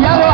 Yeah.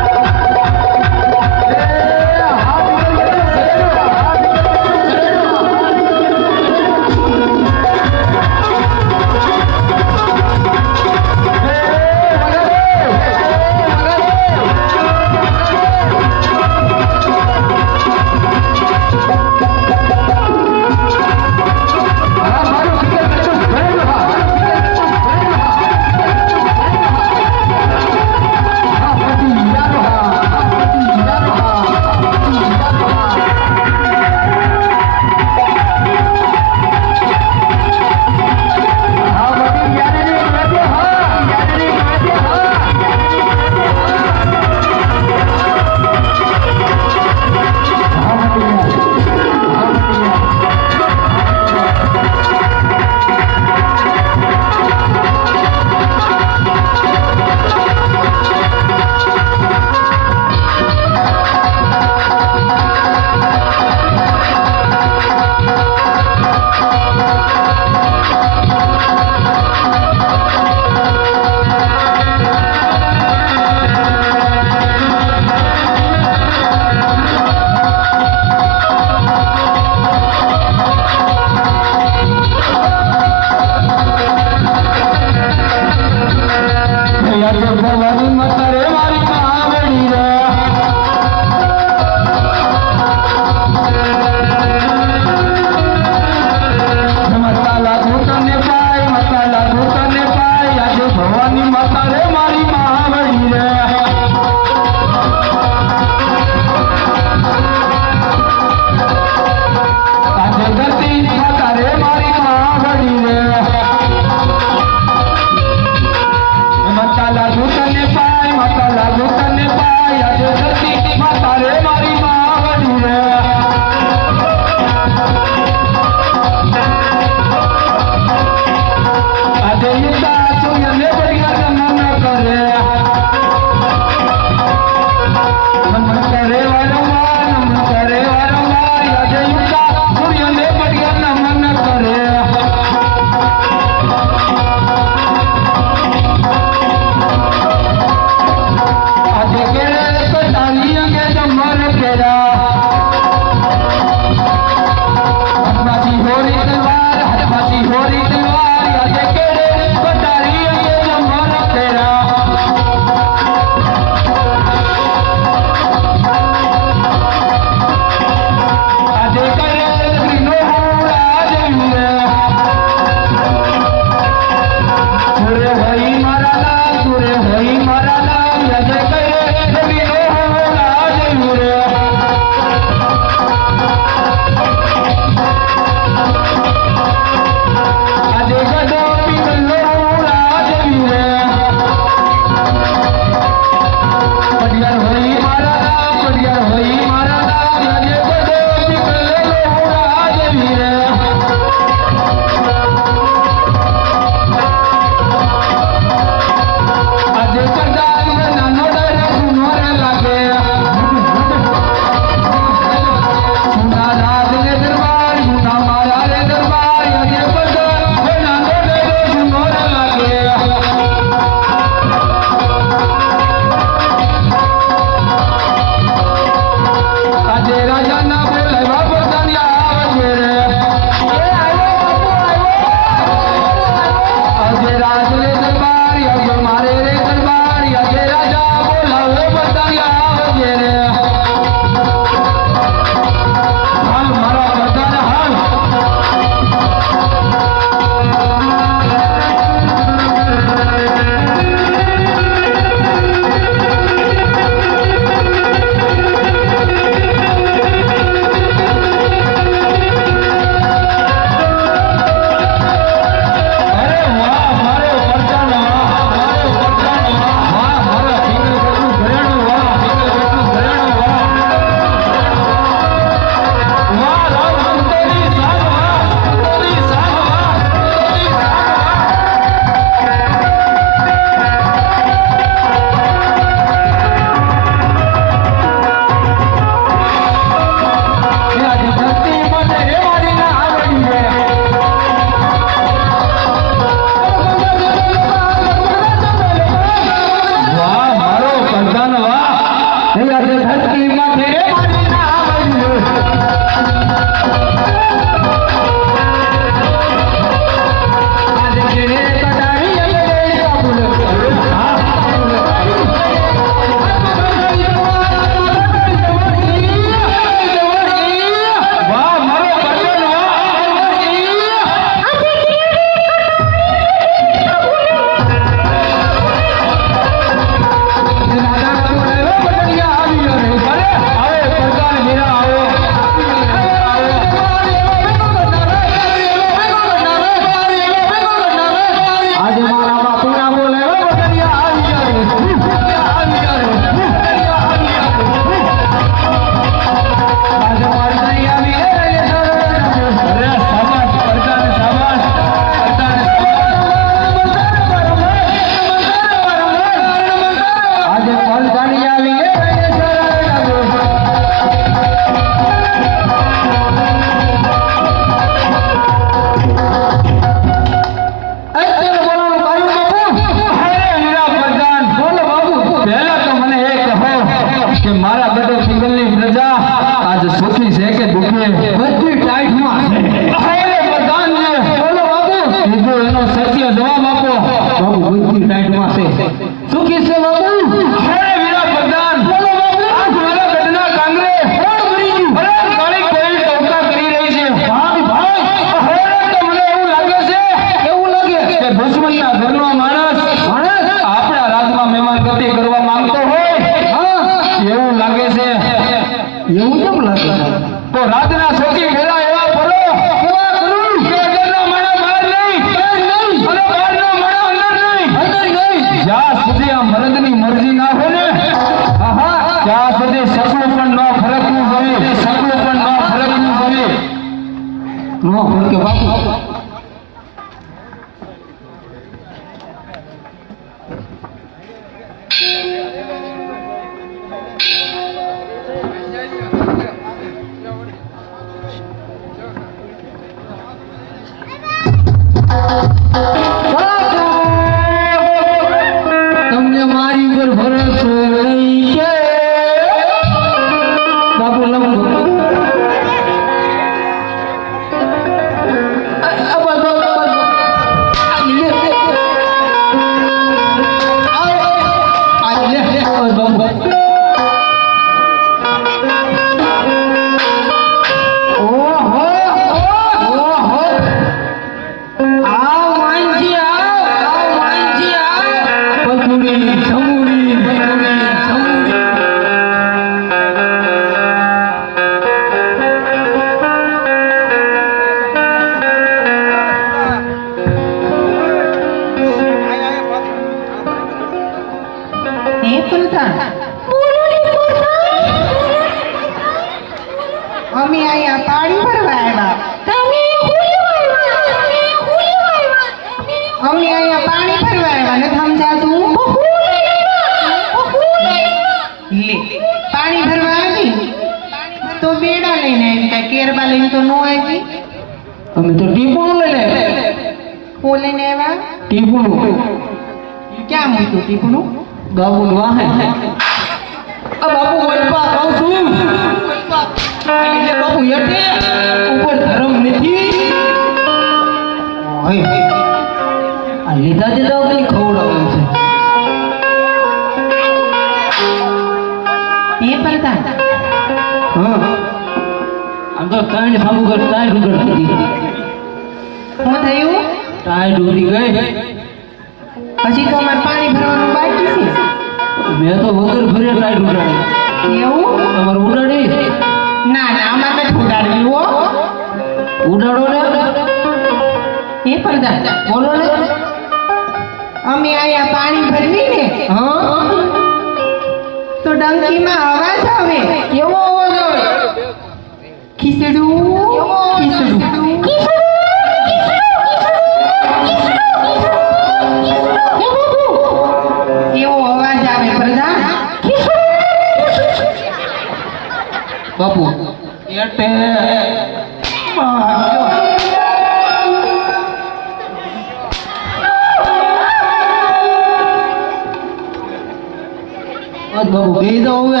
Babu ગઈ દો હવે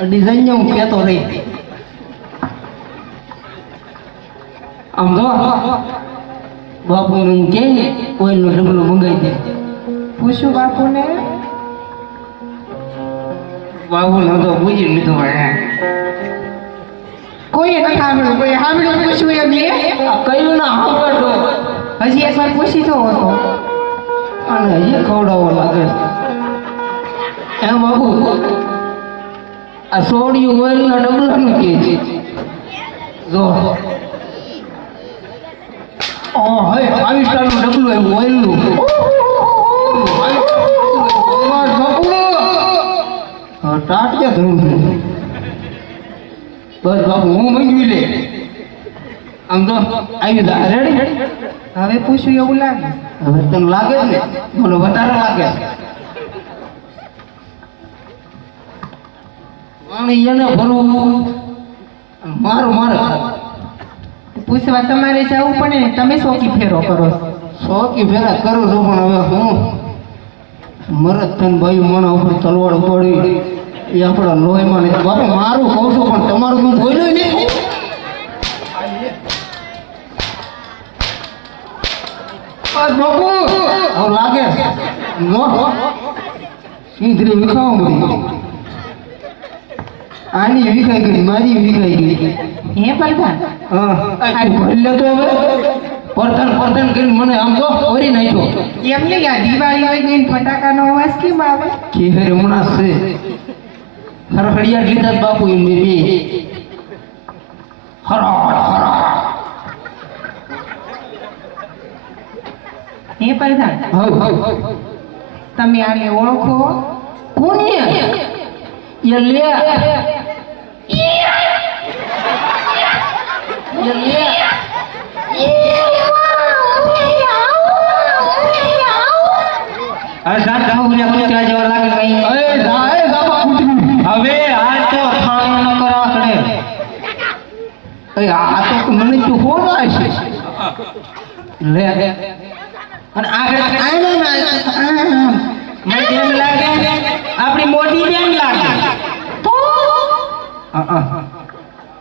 ડિઝાઇન હું કહેતો રહી આમ જો બાપુ હું કે ને ઓઇલનો ડબલો મંગાવી દે પૂછું બાપુને બાબુ નો તો પૂછી લીધું મને કોઈ નથી સાંભળ્યું કોઈ સાંભળ્યું પૂછ્યું એમ લે કયું ના સાંભળતો હજી એકવાર પૂછી તો હતો અને હજી ખવડાવવો લાગે એમ બાબુ આ સોડિયું ઓઇલનો ડબલાનું કે છે જો હે 5 સ્ટારનું ડબલું આવ્યું ઓઇલનું ટાટ ક્યાં ધરું બસ બાપુ હું મંગવી લે આમ તો આવી જા રેડી હવે પૂછ્યું એવું લાગે હવે તને લાગે ને મને વધારે લાગે પાણી એને ભરવું મારું મારે પૂછવા તમારે જવું પડે ને તમે શોકી ફેરો કરો શોકી ફેરા કરું છું પણ હવે હું મરદ થઈને ભાઈ માણા ઉપર તલવાર પડી એ આપણા લોહીમાં નહીં બાપા મારું કહું છું પણ તમારું હું બોલ્યું નહીં બાપુ હવે લાગે નો સીધરી વિખાવ મળી આની વિખાઈ ગઈ મારી વિખાઈ ગઈ હે પ્રધાન હા ભલે તો હવે પરધન કરીને મને આમ તો ઓરી નાખ્યો એમ નહીં આ દિવાળી હોય ગઈ ફટાકાનો અવાજ કેમ આવે ખેર હમણાં છે હરહડિયા લીધા બાપુ એમ બે હરાડ હે પ્રધાન તમે આને ઓળખો કોને એ લે અરે સાહેબ જાઓ બોલ્યા કૂતરા જેવા લાગે કઈ હવે આ તો થાણ ન કરવા પડે આ તો મને તું હોવા છે લે અને આગળ મને કેમ લાગે આપણી મોટી બેન લાગે તો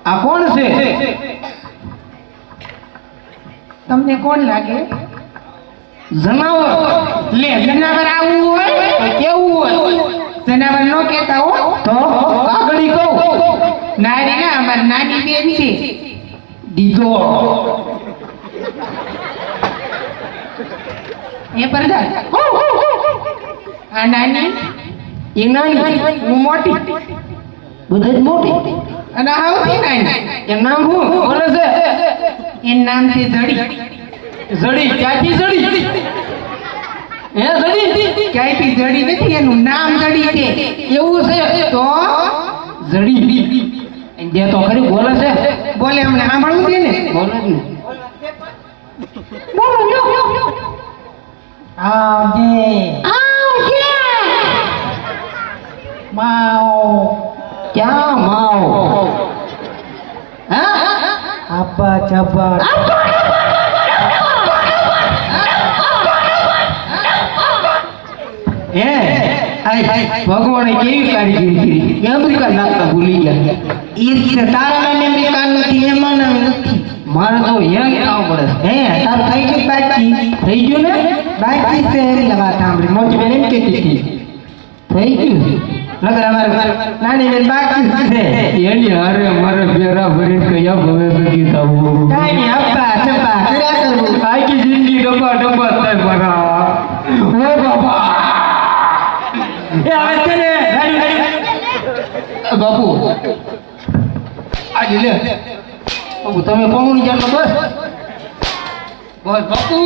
આ કોણ છે તમને કોણ લાગે જનાવર લે જનાવર આવું હોય કેવું હોય જનાવર નો કહેતા હો તો કાગડી કહું ના રે ના અમારી નાની બેન છે દીધો હે પ્રધાન આ નાની એ નાની હું મોટી બધે જ મોટી અને આવતી નાની એમ નામ શું બોલે છે એનું નામ છે જડી જડી ક્યાંથી જડી હે જડી ક્યાંયથી જડી નથી એનું નામ જડી છે એવું છે તો જડી જે તો ખરી બોલે છે બોલે અમને સાંભળવું છે ને બોલે જ ને બોલો લ્યો આવજે માઓ ક્યાં માવ હા આપા ચપા હે ભગવાને કેવી કારીગરી કરી અમેરિકા નાખતા ભૂલી ગયા ઈ તારા નામ અમેરિકા નથી એમાં નામ નથી મારે તો યંગ કામ પડે હે તાર થઈ ગઈ બાકી થઈ ગયું ને બાકી છે એટલે વાત સાંભળી મોટી બેન એમ કહેતી હતી થઈ ગયું નગર અમારે નાની બેન બાકી છે એની હારે મારે બેરા ભરીને કયા ભવે સુધી થવું કાંઈ નહીં આપા ચપા કર્યા કરું આખી જિંદગી ડબ્બા ડબ્બા થાય મારા હે બાપા એ હવે છે ને બાપુ આજે લે બાપુ તમે પહોંચી જાવ બસ બસ બાપુ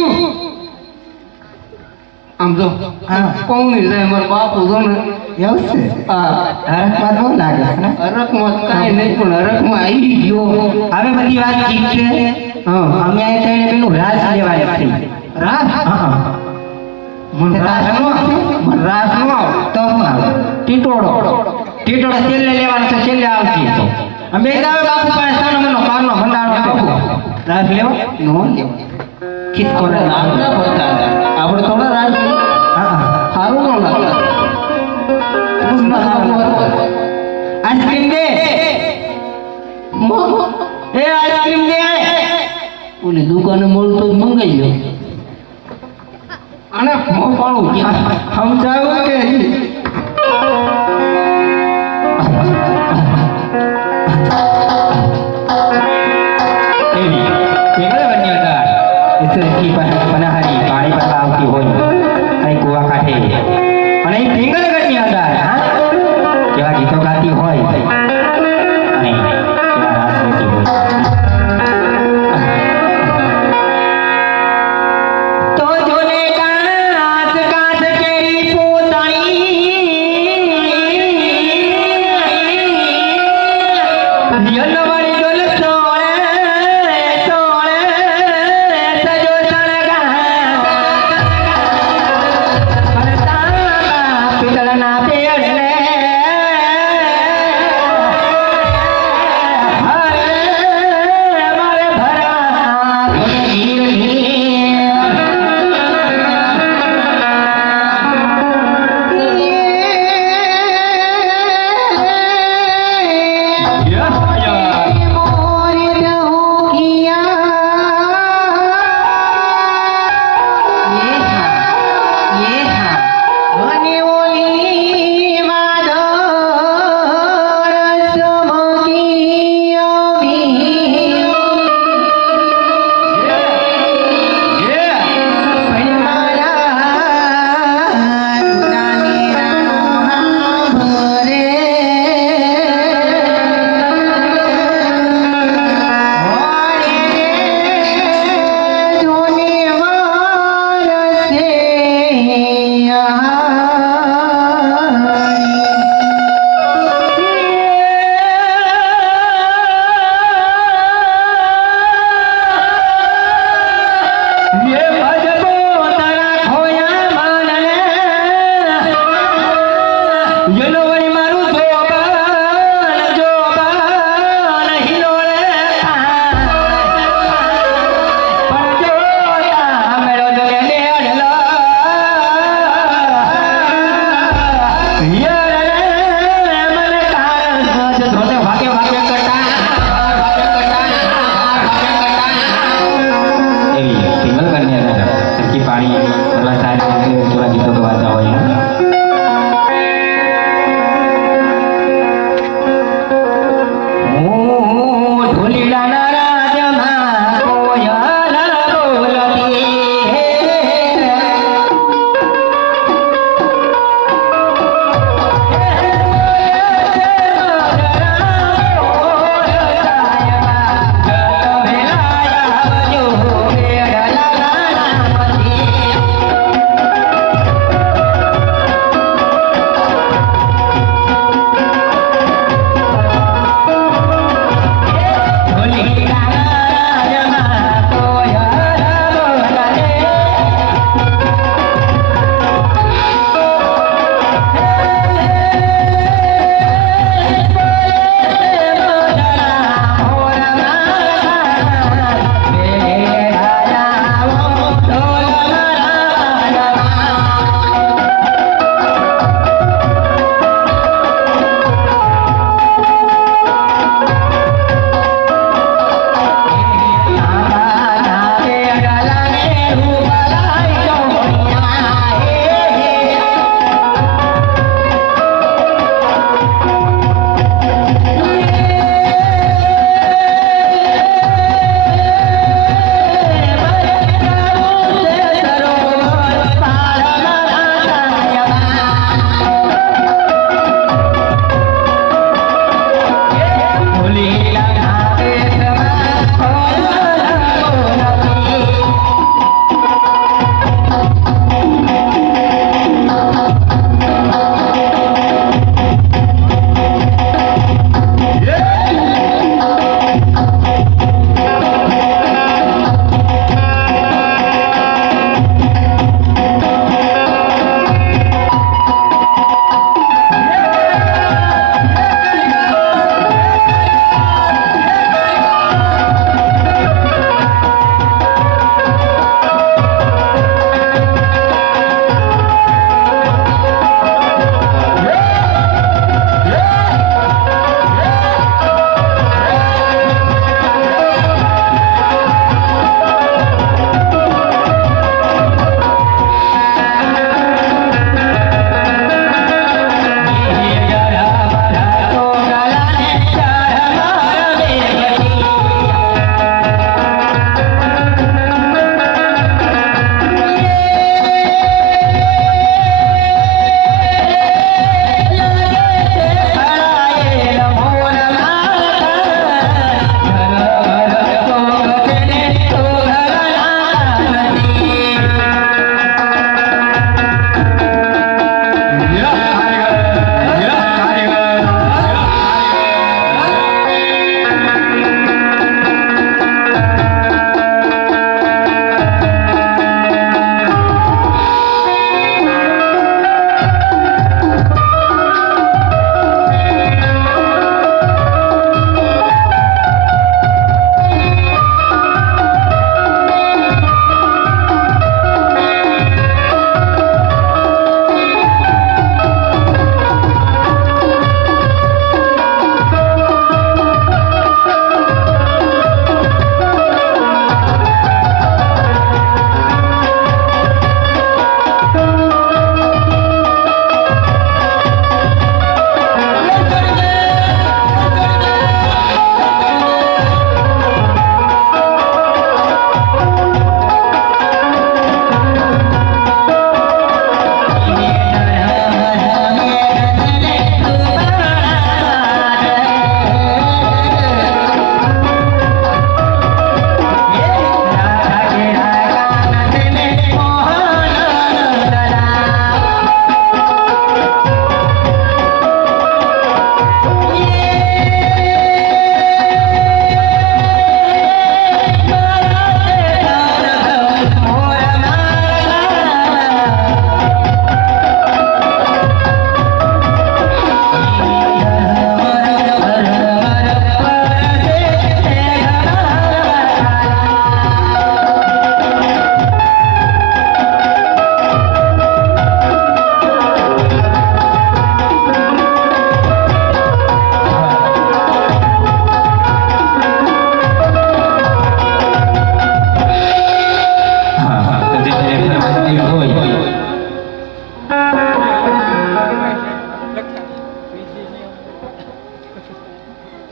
આમ જો હા પહોંચી જાય મારા બાપુ જો ને એવું છે હા હરકમાં બહુ લાગે છે ને હરકમાં કાંઈ નહીં પણ હરકમાં આવી ગયો હવે બધી વાત ઠીક છે હા અમે આ કહીને પેલું રાજ લેવાની છે રાત હા મને રાસ નો તો શું આવે ટીટોડો ટીટોડો છેલ્લે લેવાનો છે છેલ્લે આવતી તો અમે જાવ બાપુ પાસે સાનો મનો કારનો ભંડારો બાપુ રાજ લેવા નો લેવા ખિસકોને રાજ ના પડતા આપણે થોડા રાજ હા સારું ન લાગે આઈસ્ક્રીમ દે એ આઈસ્ક્રીમ દે ઓલી દુકાને મળતો જ મંગાઈ લો અને મોપાળું ક્યાં સમજાવું કે પનાહારી પાણી ભરવા આવતી હોય અને કુવા કાંઠે અને એ પિંગલગઢની અંદર હા કેવા ગીતો ગાતી હોય અને કેવા રાસ રચી હોય તો જોને કાચ કાચ કેરી પોતાણી યનવાળી ડોલ સોળે સોળે સજો સણગા ભરતા પિતળના પેડને હરે મારે ભરા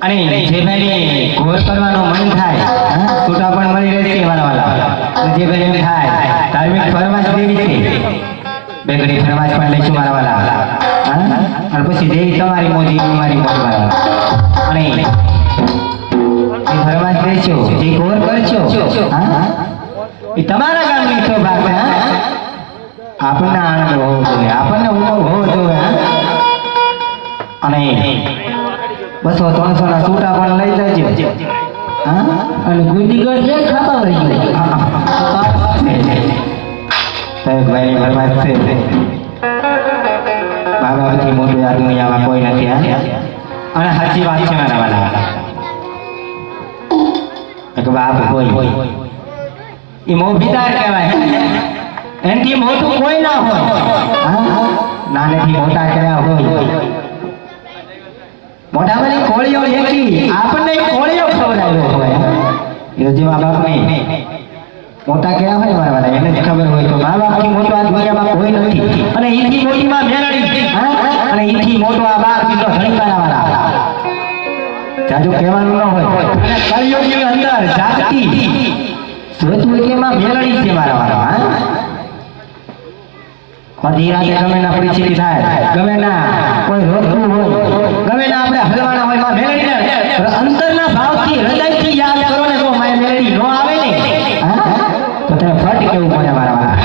અને જે ભાઈને ઘોર કરવાનો મન થાય છૂટા પણ મળી રહેશે મારા વાલા. અને જે ભાઈને એમ થાય ધાર્મિક ફરમાશ દેવી છે, બે ઘડી ફરમાશ પણ લઈશું મારા વાલા. અને પછી જેવી તમારી મોજી મારી મોજ મારા વાલા. અને જે ફરમાશ દેશો, જે ઘોર કરશો, એ તમારા ગામની શોભા છે. આપણને આનંદ હોવો જોઈએ, આપણને ઉમંગ હોવો જોઈએ. અને 200-300 ના છૂટા પણ લઈ જજો. અને ગુંડીગઢ જે ખાતા રહી ગયો ભાઈ ફરમાશ છે. બાબાથી મોટું આ દુનિયામાં કોઈ નથી. અને સાચી વાત છે મારા વાલા. એક બાપ હોય એ મોભીદાર કહેવાય. એનાથી મોટું કોઈ ના હોય. નાનેથી મોટા કર્યા હોય. મોઢામાં કોળીઓ એકી આપણને કોળીઓ ખવડાવ્યો હોય. એ જે મા બાપને મોટા કર્યા હોય મારા વાલા, એને જ ખબર હોય તો મા બાપથી મોટો આ દુનિયામાં કોઈ નથી. અને ઈથી મોટી માં મેળડી, અને ઈથી મોટો આ બાપ બીજો ધણીકારા વાળા. જાજુ કહેવાનું ન હોય. અને કળિયુગની અંદર જાગતી જોતું કે માં મેળડી છે મારા વાળા. અડધી રાતે ગમે ના પરિસ્થિતિ થાય, ગમે ના કોઈ રોકવું હોય, ગમે ના આપણે હલવાના હોય, માં મેળડીને અંતરના ભાવથી હૃદયથી યાદ કરો ને, જો માં મેળડી નો આવે ને તો તમે ફટ કેવું પડે મારા વાળા.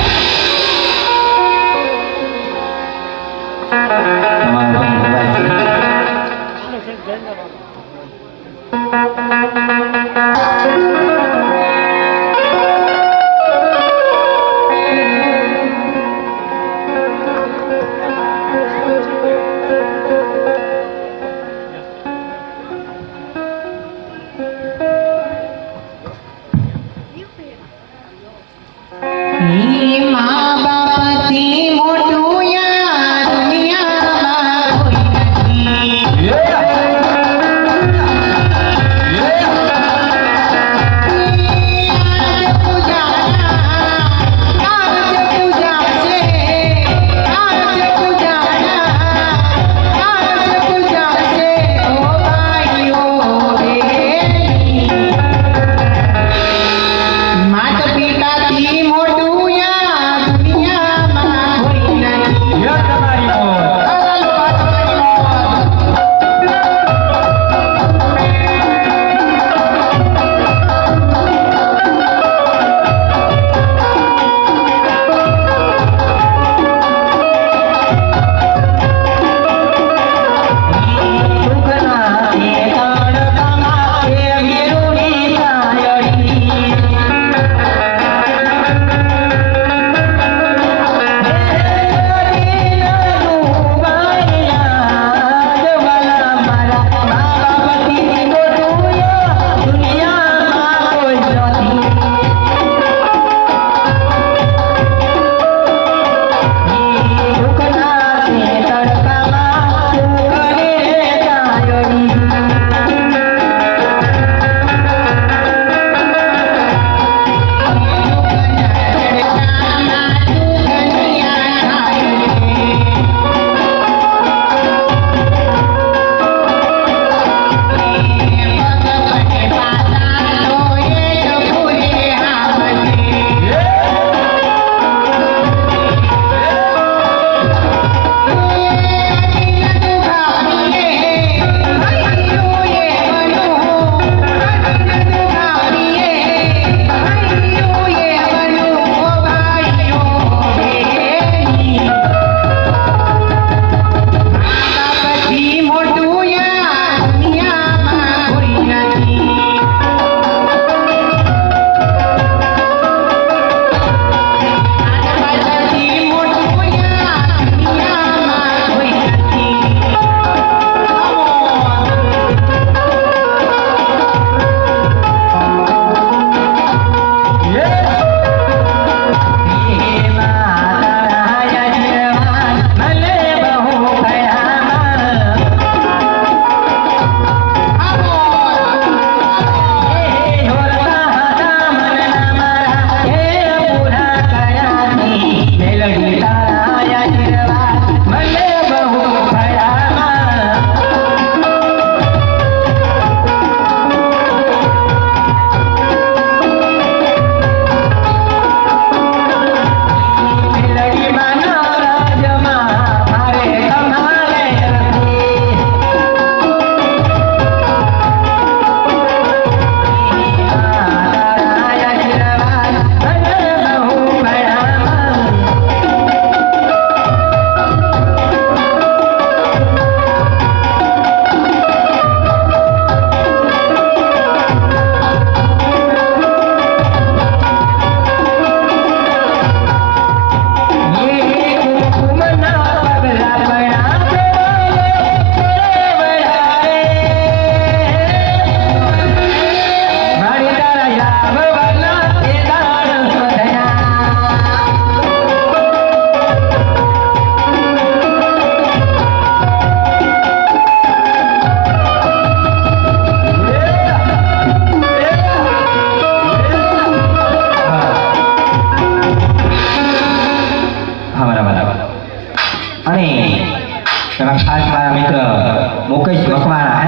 મુકેશ મકવાણા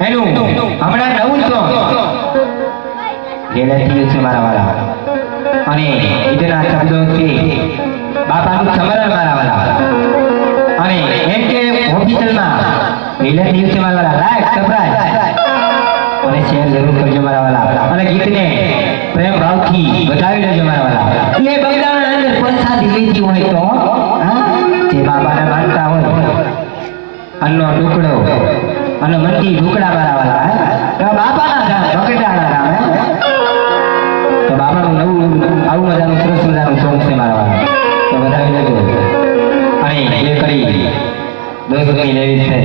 એનું હમણાં નવું સોંગ રિલીઝ થયું છે મારા વાલા અને એના શબ્દો છે બાપાનું સમરણ મારા વાલા અને એમ કે હોસ્પિટલમાં રિલીઝ થયું છે મારા વાલા લાઈક સબસ્ક્રાઇબ અને શેર જરૂર કરજો મારા વાલા અને ગીતને પ્રેમ ભાવથી વધાવી લેજો મારા વાલા એ બગદાણા અંદર પ્રસાદી લીધી હોય તો જે બાપાને માનતા હોય અન્નો ટુકડો અને મનથી ઢુકડા મારા વાલા તો બાપાના ધામ બગદાણા ધામ તો બાપાનું નવું આવું મજાનું સરસ મજાનું સોંગ છે મારા વાલા તો વધાવી લેજો અને એ કરી દોસ્તની લેવી છે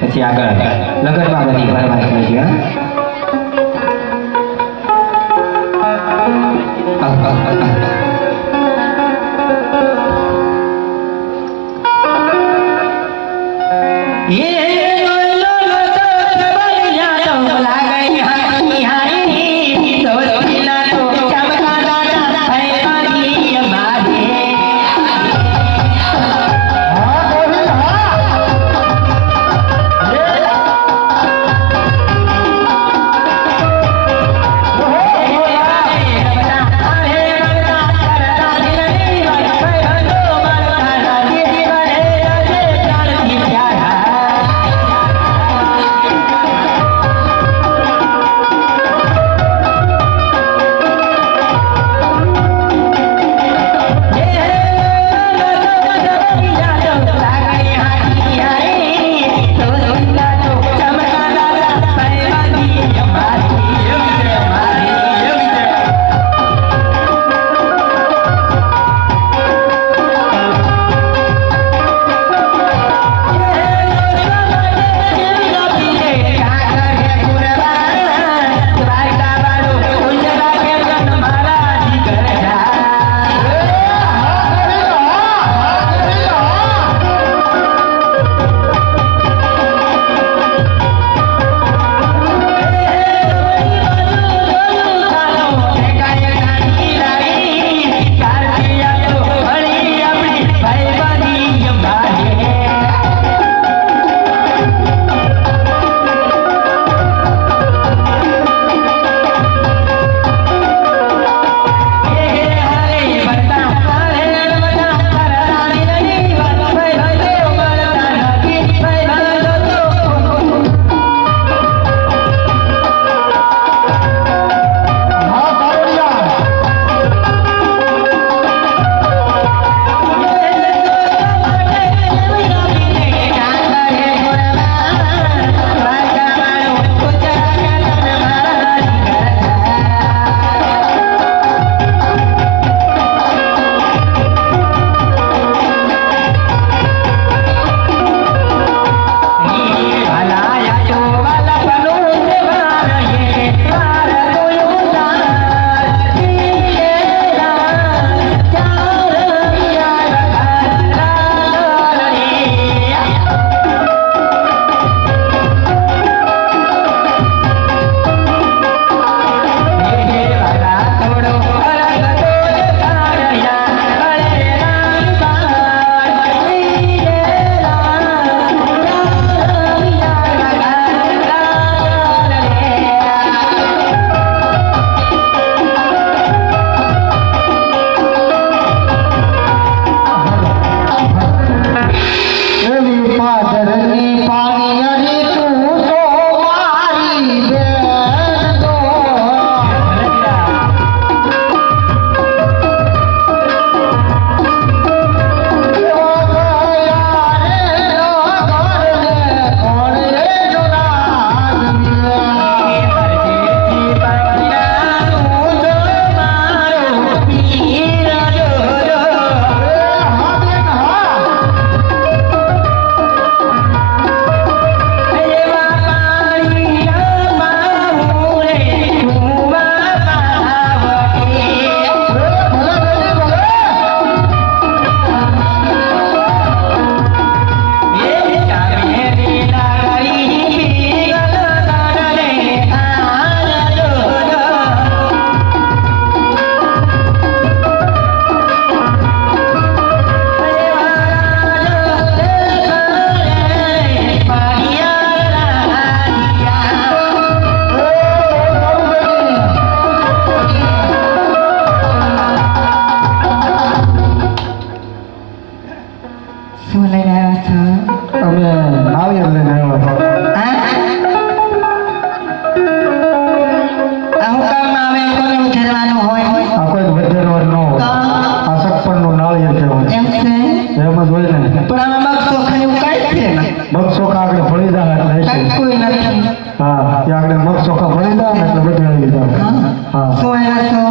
પછી આગળ લગનમાં બધી ફરમાઈશ કરજો ચોખા આગળ ભળી જાય એટલે હશે. કોઈ નથી. હા ત્યાં આગળ મગ ચોખા ભળી જાય એટલે બધું આવી જાય. હા શું આવ્યા છો?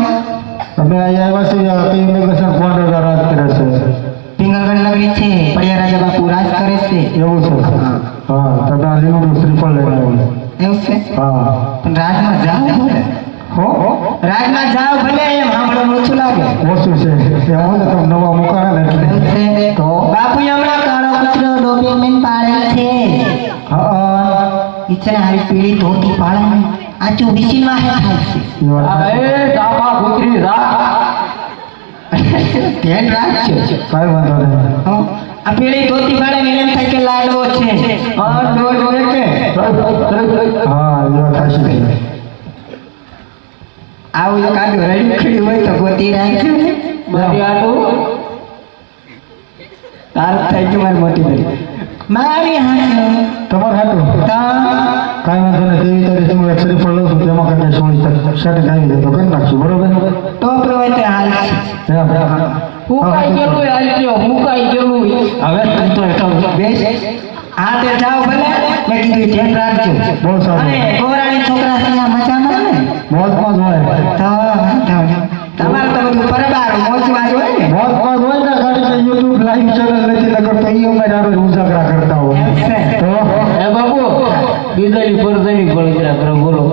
અમે અહીંયા આવ્યા છીએ ઇમિગ્રેશન બોર્ડર રાજ કરે છે પિંગલગઢ નગરી છે, પડિયા રાજા બાપુ રાજ કરે છે. એવું છે હા તમે આ લીલું શ્રીફળ લઈને આવ્યો. એવું છે? હા પણ રાજમાં જાઓ ભલે. હો રાજમાં જાઓ ભલે, એમ સાંભળવાનું ઓછું લાગે. ઓછું છે એવું ને તમે નવા મુકાણા ને એવું એટલે છે? તો બાપુએ હમણાં કાળો કૂતરો ડોબેમેન પાડેલ છે. હા ઈચ્છા હારી પીળી ધોતી પાડે ને આચું વિસીમાં હે થાય છે. એ વાત સાચી. ધ્યાન રાખજો. કાંઈ વાંધો નહીં હો, આ પીળી ધોતી પાડે ને એમ થાય કે લાડવો છે. હા એ વાત સાચી છે. આવું એક આડું રડી ખડી હોય તો ગોતી રાખજો ને. મારી આડું તારું થઈ ગયું મારી મોટી બેટી. મારી હાથું તમારે હાટું કાંઈ વાંધો નહીં તેવી તારીખ હું એક શ્રીફળ લઉં છું તેમાં કદાચ સોળી સેટિંગ આવી જાય તો કરી નાખશું બરોબર ટોપરો હોય તે હાલ છે. એમ મુકાઈ ગયેલું હાલ્યો, મુકાઈ ગયેલું. હવે તું તો એટલો બેસ. હા તે જાઓ ભલે, મેં કીધું ધ્યાન રાખજો. બહુ સારું અને ગોરાણી છોકરા છે આ મજામાં ને મોજમાં જ હોય તો વાંધો નહીં. તમારે તો બધું પરબાર મોજમાં જ હોય ને. મોજમાં જ હોય ને કારણ કે યુટ્યુબ લાઈવ ચેનલ નથી નકર તો એ અમે આરોજ ઉજાગરા કરતા હોય એમ છે. તો એ બાપુ બીજાની પરદાની પવિત્ર કરો બોલો.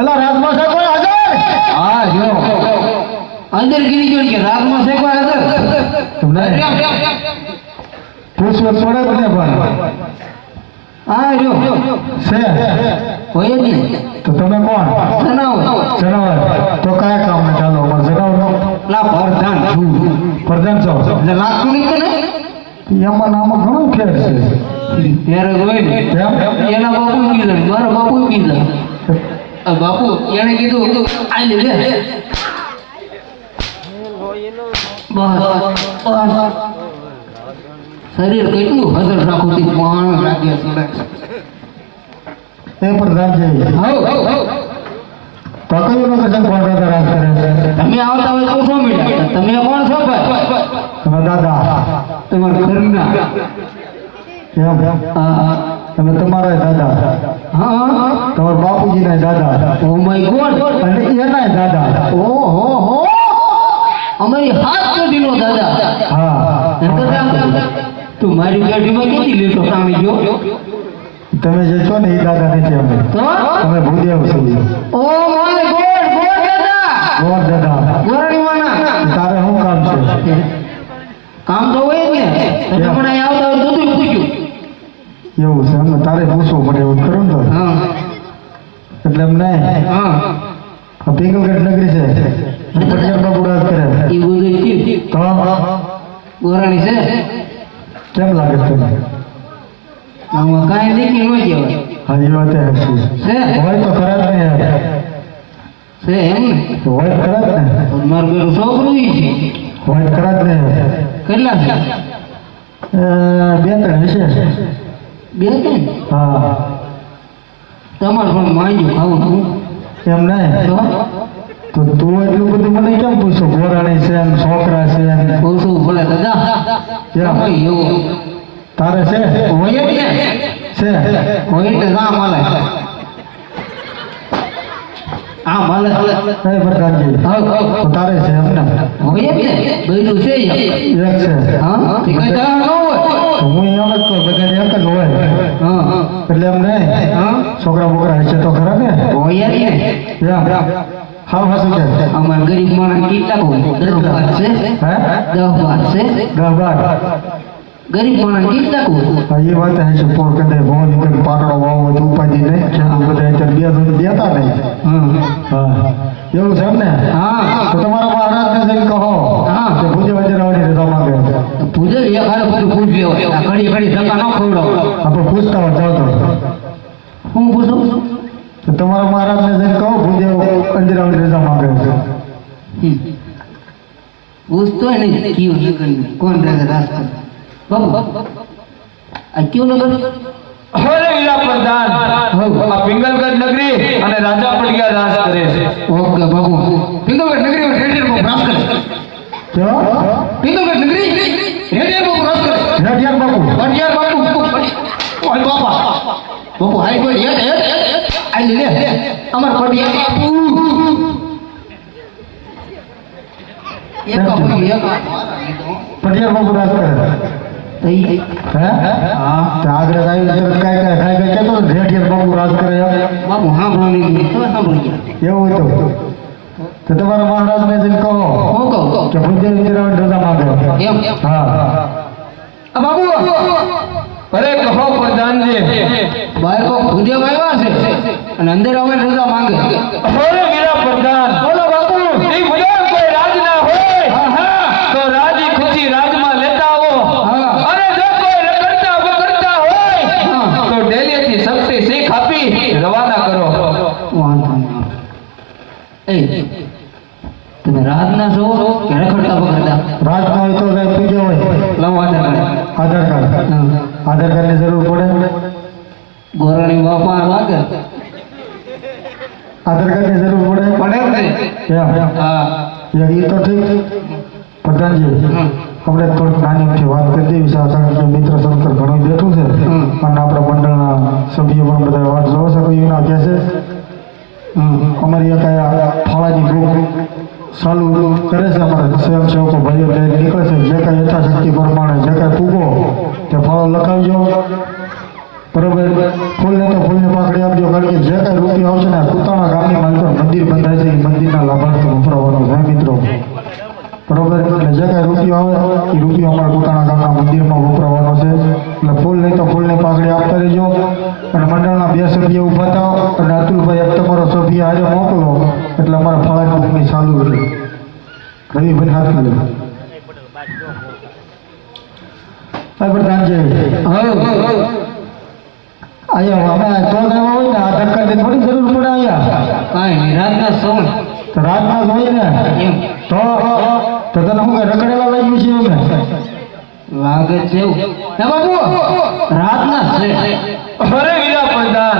એલા રાજમાં સાહેબ કોઈ હાજર હા જો અંદર ગીરી ગયો કે રાતમાં છે કોઈ હાજર? તમને પૂછવું પડે બધે પણ હા જો છે હોય જ નહીં. તો તમે કોણ જણાવો. જણાવર તો કયા કામ ને ચાલો અમારે જણાવો લા પ્રધાન છું. પ્રધાન છો એટલે લાગતું નહીં તને? એમાં નામાં ઘણું ફેર છે ત્યારે હોય ને એમ એના બાપુ કીધું, મારા બાપુ કીધું. આ બાપુ એને કીધું આ લે લે. બસ શરીર કેટલું હજર રાખું તી પાણ રાખી હશે. એ પ્રધાનજી હવ તો કયું લોકેશન કોણ રાજ કરે છે તમે આવતા હોય તો શું મળ્યા? તમે કોણ છો ભાઈ? તમે દાદા તમારા ઘરના. એમ હા તમે તમારા દાદા હા. તમારા બાપુજીના દાદા ઓ માય ગોડ. અને એના દાદા ઓહો હો, અમારી હાથ પેઢીનો દાદા. હા એમ કરતા તું મારી પેઢીમાં કેથી લેતો કામે ગયો? તમે જે છો ને એ દાદા નથી અમે તો તમે ભૂદેવ છો ઓ માય ગોડ, ગોડ દાદા, ગોર દાદા ગોરણીવાના. તારે શું કામ છે કામ તો હોય જ ને. તમે પણ અહીં આવતા હોય તો બધું પૂછ્યું. એવું છે એમને તારે પૂછવું પડે એવું ખરું ને તો હા એટલે એમ નહીં હા આ પિંગલગઢ નગરી છે પટેલ બાબુ રાજ કરે એ બધું થયું. તો ગોરાણી છે કેમ લાગે છે તને આમાં કાંઈ દેખી ન કહેવાય. હા એ વાત હશે છે હોય તો ખરા જ નહીં યાર છે એમ ને. હોય ખરા જ ને મારું બેરું છોકરું ઈ છે. હોય ખરા જ નહીં કેટલા છે? બે ત્રણ હશે બે ત્રણ. હા તમારે પણ માંગ્યું ખાવું છું એમ નહીં તો તો તું એટલું બધું મને કેમ પૂછો ગોરાણી છે ને છોકરા છે ને ઓછું ભલે દાદા. કેમ? કોઈ એવું તારે છે હોય જ ને. છે હોય એટલે ના મળે. હા મળે. એ પ્રધાનજી તો તારે છે એમ ને હોય જ ને. બધું છે એમ. એક છે હા તે કઈ દવા ન હોય. તો હું એમ જ કહું બધાને એક જ હોય હા એટલે એમ નહીં હા છોકરા બોકરા હશે તો ખરા ને હોય જ ને. એમ હા હા શું છે અમારા ગરીબ માણસ કેટલા કહું? 10 12 છે. હે 10 12 છે. 10 12 ગરીબ માણસ કેટલા કહું? હા એ વાત હશે પોર કદે ભાવ નીકળ પાટડો વાવ હોય તો ઉપાધિ નહીં ખેડૂત બધા અત્યારે બે જણ દેતા નહીં હા હા એવું છે એમ ને હા તો તમારા મહારાજને જઈને કહો હા. કે પૂજ્ય વજરાવાની રજા માંગે પૂજે એક હારે બધું પૂછ લેવાય. આ ઘડી ઘડી ધક્કા ન ખવડાવો. આપણે પૂછતા હોય જાઓ તો હું પૂછું? તો તમારા મહારાજને જઈને કહો પૂજ્ય વજરાવાની રજા માંગે છે પૂછતો હોય ને કયું નગર કોણ રાજા રાજ કરે? બાબુ આ કયું નગર? અરે વીરા પ્રધાન આ પિંગલગઢ નગરી અને રાજા પડિયા રાજ કરે છે. ઓકે બાબુ. પિંગલગઢ નગરી રેડિયર પર પ્રાપ્ત કરે. ક્યાં પિંગલગઢ નગરી રેડિયર પર રેડિયર બાપુ પટિયાર બાપુ ઓય બાપા બાપુ હાઈ કોઈ હેડ આઈ લે અમાર પટિયાર બાપુ એકા ભાઈ એકા પટિયાર બાપુ રાજ કરે તઈ હે હા તો આગળ કાઈ કેતો રેડિયર બાપુ રાજ કરે એમ. બાપુ સાંભળવાની નહીં તો સાંભળી ગયા એવું હતું તો તમારા મહારાજને જઈને કહો હું કહું કે ભૂદેવ વિજરાવણ રજા માંગે એમ હા આ બાબુ અરે કહો પ્રધાનજી બહાર કો ભૂદેવ આવ્યા છે અને અંદર આવે રજા માંગે અરે વીરા પ્રધાન બોલો બાપુ એ ભૂદેવ કોઈ રાજ ના હોય તો રાજી ખુશી રાજમાં લેતા આવો હા. અને જો કોઈ રખડતા બગડતા હોય તો ડેલીથી શક્તિ શીખ આપી રવાના કરો વાંધો નહીં એ તમે રાતના છો કે રખડતા પકડતા રાતના હોય તો કઈ પૂજ્ય હોય લાવો આધાર આધાર કાર્ડ કાર્ડ આધાર કાર્ડની જરૂર પડે ગોરાણી બાપા લાગે આધાર કાર્ડની જરૂર પડે પડે ને એમ હા એ તો ઠીક પ્રધાનજી આપણે થોડીક નાની અમથી વાત કરી દેવી છે કારણ કે મિત્ર શંકર ઘણું બેઠું છે અને આપણા મંડળના સભ્યો પણ બધા વાત જોવો છે કોઈ ના કહે છે અમારી એક આ ફાળાની ગ્રુપ ચાલુ કરે છે અમારા સ્વયંસેવકો ભાઈઓ જે નીકળે છે જે કાંઈ યથાશક્તિ પ્રમાણે જે કાંઈ પૂગો તે ફાળો લખાવજો બરોબર ફૂલને તો ફૂલની પાકડી આપજો કારણ કે જે કાંઈ રૂપિયો આવશે ને કુતાણા ગામની માલિકો મંદિર બંધાય છે એ મંદિરના લાભાર્થી વપરાવાનો છે મિત્રો બરોબર એટલે જે કાંઈ રૂપિયો આવે એ રૂપિયો અમારા કુતાણા ગામના મંદિરમાં વપરાવાનો છે એટલે ફૂલ નહીં તો ફૂલની પાકડી આપતા રહેજો અને મંડળના 2 સભ્ય ઊભા થાવ અને અતુલભાઈ એક તમારો સભ્ય હારે મોકલો એટલે અમારા ફાળાની બુકની ચાલુ રહે રવિભાઈ હાથ લે આ પ્રધાનજી અહીંયા અમે તો આવ્યા હોય ને આધાર કાર્ડની થોડી જરૂર પડે અહીંયા કાંઈ નહીં રાતના છો ને તો રાતના જ હોય ને એમ તો તને શું કઈ રખડેલા લાગ્યું છે અમે લાગે છે એવું હે બાપુ રાતના છે અરે વીરા પ્રધાન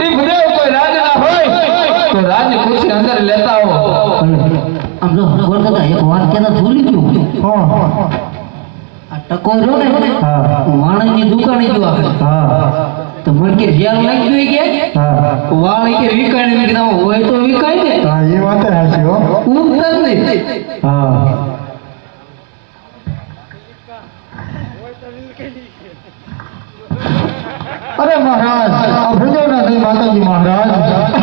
એ ભૂદેવ કોઈ રાજ ના હોય તો રાજી ખુશી અંદર લેતા આવો આમ જો ખબર દાદા એક વાત કહેતા ભૂલી ગયું હા આ ટકો રહ્યો ને હા વાણંદની દુકાને ગયો આપણે હા તો મને કે જ્યાં લાગ્યું કે હા વાળ કે વિકાય ને કીધા હોય તો વિકાય ને હા એ વાત હાચી હો ઉગતા જ નહીં હા અરે મહારાજ આ ભૂદેવના થઈ માતાજી મહારાજ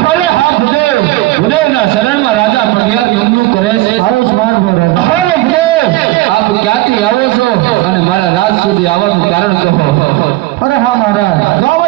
અરે હા ભૂદેવ ભૂદેવના શરણમાં રાજા પટિયાર યુમનું કરે છે આવો સ્માર્ટ મહારાજ અરે ભૂદેવ આપ ક્યાંથી આવો છો અને મારા રાજ સુધી આવવાનું કારણ કહો અરે હા મહારાજ જાઓ